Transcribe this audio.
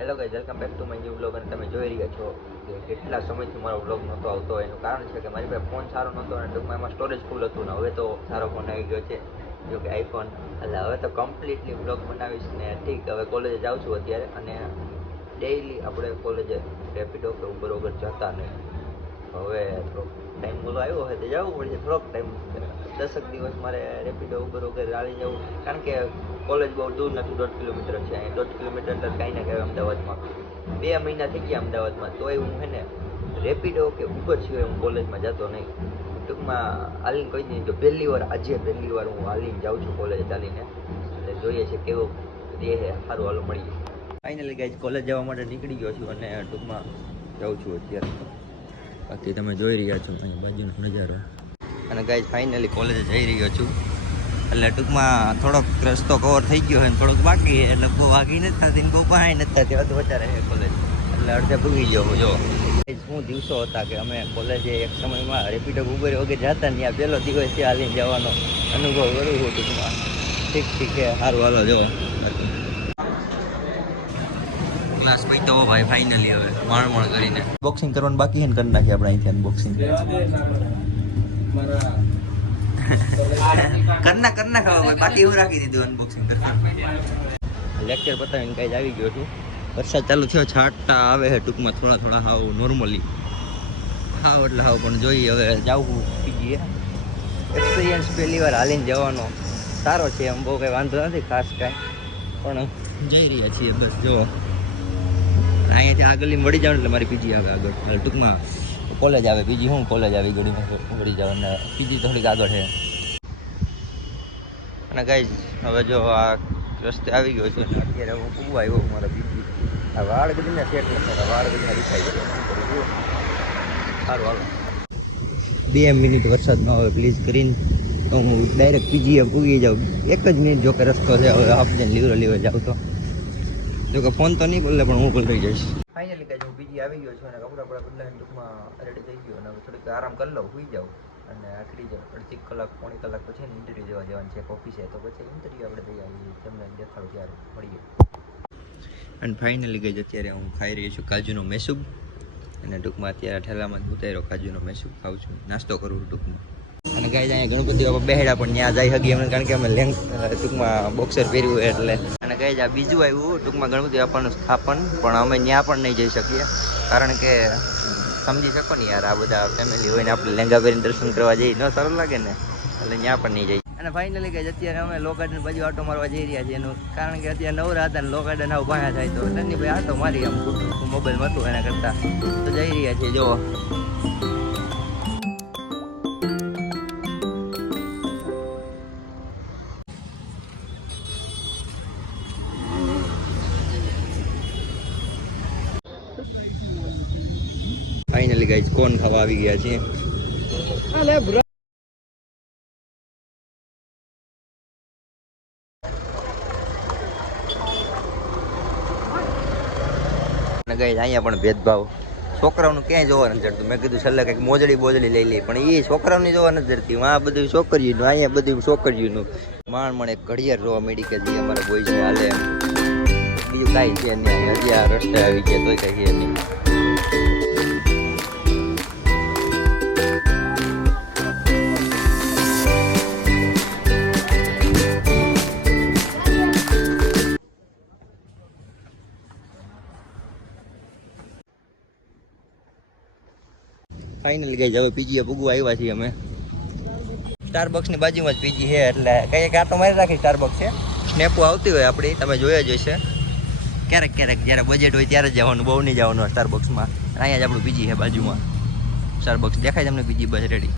Hello guys, welcome back to my new vlog. અને તમે જોઈ રહ્યા છો કે કેટલા સમયથી મારો વ્લોગ નહોતો આવતો. એનું કારણ છે કે મારી પાસે ફોન સારો નહોતો અને ટૂંકમાં એમાં સ્ટોરેજ ફૂલ હતું ને હવે તો સારો ફોન આવી ગયો છે, જો કે આઈફોન. એટલે હવે તો કમ્પ્લીટલી વ્લોગ બનાવીશ ને ઠીક. હવે કોલેજે જાઉં છું અત્યારે અને ડેઈલી આપણે કોલેજે રેપિડો કે ઉબર વગર જતા નહીં. હવે થોડોક ટાઈમ બોલો આવ્યો હોય તો જવું પડશે. થોડોક ટાઈમ 10 દિવસ મારે રેપિડો ઉબર વગર આવી જવું, કારણ કે કોલેજ બહુ દૂર નથી, 1.5 કિલોમીટર છે. અહીં 1.5 કિલોમીટર તો કાંઈ ના કહેવાય અમદાવાદમાં. 2 મહિના થઈ ગયા અમદાવાદમાં, તોય હું હે ને રેપિડો કે ઉબર સિવાય હું કોલેજમાં જતો નહીં. ટૂંકમાં હાલીને કહી દઈએ કે પહેલી વાર હું હાલીને જાઉં છું કોલેજ ચાલીને. એટલે જોઈએ છે કેવો રહે. સારું, હાલો મળીએ. ફાઇનલી ગાઈઝ કોલેજ જવા માટે નીકળી ગયો છું અને ટૂંકમાં જાઉં છું અત્યારે. બાકી તમે જોઈ રહ્યા છો અહીં બાજુનો નજારો. અને ગાઈઝ ફાઇનલી કોલેજે જઈ રહ્યો છું. એટલે ટૂંકમાં થોડોક રસ્તો કવર થઈ ગયો હોય ને થોડોક બાકી છે. એટલે બહુ આગી નથી થતી ને બહુ બહાર નથી થતી, વધુ વધારે છે કોલેજ. એટલે અડધે ભૂગી જાઉં. જો શું દિવસો હતા કે અમે કોલેજે એક સમયમાં રેપિડો ઉબર વગર જતા ને, ત્યાં પહેલો દિવસ છે હાલીને જવાનો અનુભવ કરું છું ટૂંકમાં. ઠીક છે, સારું હાલો. જો ક્લાસ ભાઈ તો ભાઈ ફાઇનલી હવે માણ કરીને બોક્સિંગ કરવાનું બાકી છે ને, કરી નાખીએ આપણે અહીંથી અનબોક્સિંગ. કરના ખાવા બાકી એવું રાખી દીધું અનબોક્સિંગ કરવા. લેક્ચર પતાવીને કાંઈ આવી ગયો છું. વરસાદ ચાલુ થયો, છાંટા આવે છે ટૂંકમાં થોડા હાવ નોર્મલી. હાવ એટલે હાવ. પણ જોઈએ હવે જાવું કીજીએ. એક્સપિરિયન્સ પહેલી વાર હાલીને જવાનો સારો છે, એમ બહુ કંઈ વાંધો નથી ખાસ કાંઈ. પણ જઈ રહ્યા છીએ બસ. જો અહીંયાથી આગળની મળી જાવ એટલે મારી પીજી આવે આગળ. ટૂંકમાં કોલેજ આવે, પીજી હું કોલેજ આવી ગળીમાં મળી જાવ અને પીજી થોડીક આગળ છે. અને ગાઈઝ હવે જો આ રસ્તે આવી ગયો છું. અત્યારે હું ખૂબ આવ્યો મારા પીજી. આ વાળ ગઢીને સેટ નથી, વાળ ગઢીને દેખાઈ ગયો. સારું હાલો. 2 મિનિટ વરસાદ ન આવે પ્લીઝ કરીને તો હું ડાયરેક્ટ પીજીએ પૂગી જાઉં. 1 જ મિનિટ જો કે રસ્તો છે. હવે હાફ જઈને લીવરે જાઉં તો જો કે ફોન તો નહીં બોલે પણ હું બોલી જઈશ. ફાઇનલી ગાઈઝ હું પીજી આવી ગયો છું અને કપડાં બદલાઈને ટૂંકમાં રેડી થઈ ગયો. અને હવે થોડીક આરામ કરી લઉં, સુઈ જાઉં અને આખરી જાઉં. 1.5 કલાક પોણી કલાક પછી ઇન્ટરવ્યૂ દેવા જવાનું છે ઓફિસે. તો પછી ઇન્ટરવ્યૂ આપણે જઈ આવીએ, તમને દેખાડું ત્યારે મળીએ. અને ફાઇનલી ગાઈઝ અત્યારે હું ખાઈ રહ્યો છું કાજુનો મેસૂબ. અને ટૂંકમાં અત્યારે ઠેલામાં જ ઉતાર્યો કાજુનો મેસૂબ ખાઉં છું, નાસ્તો કરું છું ટૂંકમાં. અને ગાઈઝ અહીંયા ગણપતિ બાપા બેહેડા પણ ત્યાં જઈ શકીએ એમ, કારણ કે અમે ટૂંકમાં બોક્સર પહેર્યું એટલે. અને ગાઈઝ આ બીજું આવ્યું ટૂંકમાં ગણપતિ બાપાનું સ્થાપન, પણ અમે ત્યાં પણ નહીં જઈ શકીએ કારણ કે સમજી શકો ને યાર, આ બધા ફેમિલી હોય ને આપણે લેંગા પહેરીને દર્શન કરવા જઈએ ન સારું લાગે ને, એટલે ત્યાં પણ નહીં જઈએ. અને ફાઇનલી ગાઈઝ અત્યારે અમે લો ગાર્ડન બાજુ આટો મારવા જઈ રહ્યા છીએ. એનું કારણ કે અત્યારે નવરા હતા ને લો ગાર્ડન આવું પાયા થાય તો નની ભાઈ આટો મારી આમ મોબાઈલમાં હતું એના કરતાં તો જઈ રહ્યા છીએ. જો ફાઇનલી ગાઈઝ કોન ખાવા આવી ગયા છીએ. અને ગાઈઝ અહીંયા પણ ભેદભાવ છોકરાઓનું ક્યાંય જોવા નથી જડતું. મેં કીધું છેલ્લે કંઈક મોજડી લઈ લઈ, પણ એ છોકરાઓની જોવા નથી જડતી. આ બધું છોકરીઓનું, અહીંયા બધું છોકરીઓનું. માણ એક ઘડિયાળ જોવા મળી કે જે અમારા બોયઝ ને હાલે. બીજું કાંઈ છે નહીં. હજી આ રસ્તે આવી ગયા તોય કાંઈ છે નહીં. ફાઇનલી ગાઈઝ હવે પીજી પૂગવા આવ્યા છીએ અમે. સ્ટારબક્સની બાજુમાં જ પીજી છે, એટલે કંઈક આટો મારી રાખી. સ્ટારબક્સ છે, સ્નેપો આવતી હોય આપણી, તમે જોયા જ હશે. ક્યારેક જ્યારે બજેટ હોય ત્યારે જ જવાનું, બહુ નહીં જવાનું સ્ટારબક્સમાં. અહીંયા જ આપણું પીજી છે બાજુમાં. સ્ટારબક્સ દેખાય તમને પીજી બસ રેડી.